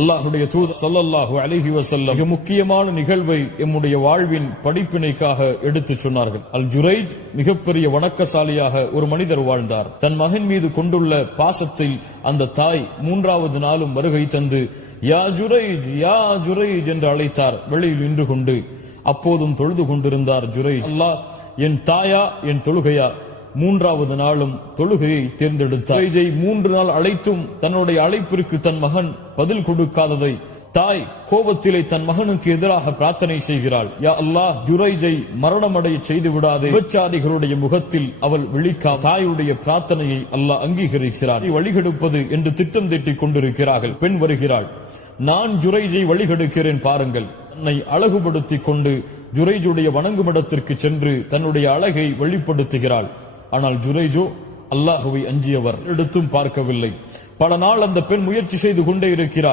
அல்லாஹ்வுடைய தூதர் ஸல்லல்லாஹு அலைஹி வஸல்லம் மிக முக்கியமான நிகழ்வை எம்முடைய வாழ்வின் படிப்பினைக்காக எடுத்துச் சொன்னார்கள். அல் ஜுரைஜ் மிகப்பெரிய வணக்கசாலியாக ஒரு மனிதர் வாழ்ந்தார். தன் மகன் மீது கொண்டுள்ள பாசத்தில் அந்த தாய் 3வது நாளும் வருகை தந்து யா ஜுரைஜ் யா ஜுரைஜ் என்று அழைத்தார். வெளியில் நின்று கொண்டு அப்போதும் தொழுது கொண்டிருந்தார் ஜுரைஜ். அல்லாஹ் என் தாயா என் தொழுகையா? 3வது நாளும் தொழுகையை தேர்ந்தெடுத்தார். ஜுரைஜை 3 நாள் அழைத்தும் தன்னுடைய அழைப்பிற்கு தன் மகன் பதில் கொடுக்காததை தாய் கோபத்திலே தன் மகனுக்கு எதிராக பிரார்த்தனை செய்கிறாள். யா அல்லாஹ், ஜுரைஜை மரணமடைய செய்து விடாதே. விபச்சாரிகளுடைய முகத்தில் அவள் விழிக்காம தாயுடைய பிரார்த்தனையை அல்லாஹ் அங்கீகரிக்கிறார். வழிகெடுப்பது என்று திட்டம் தீட்டிக் கொண்டிருக்கிறார்கள். பெண் வருகிறாள். நான் ஜுரைஜை வழிகெடுக்கிறேன் பாருங்கள். தன்னை அழகுபடுத்திக் கொண்டு ஜுரைஜுடைய வணங்குமிடத்திற்கு சென்று தன்னுடைய அழகை வெளிப்படுத்துகிறாள். ஆனால் ஜுரைஜோ அல்லாஹுவை அஞ்சியவர், எடுத்தும் பார்க்கவில்லை. பல நாள் அந்த பெண் முயற்சி செய்து கொண்டே இருக்கிறார்.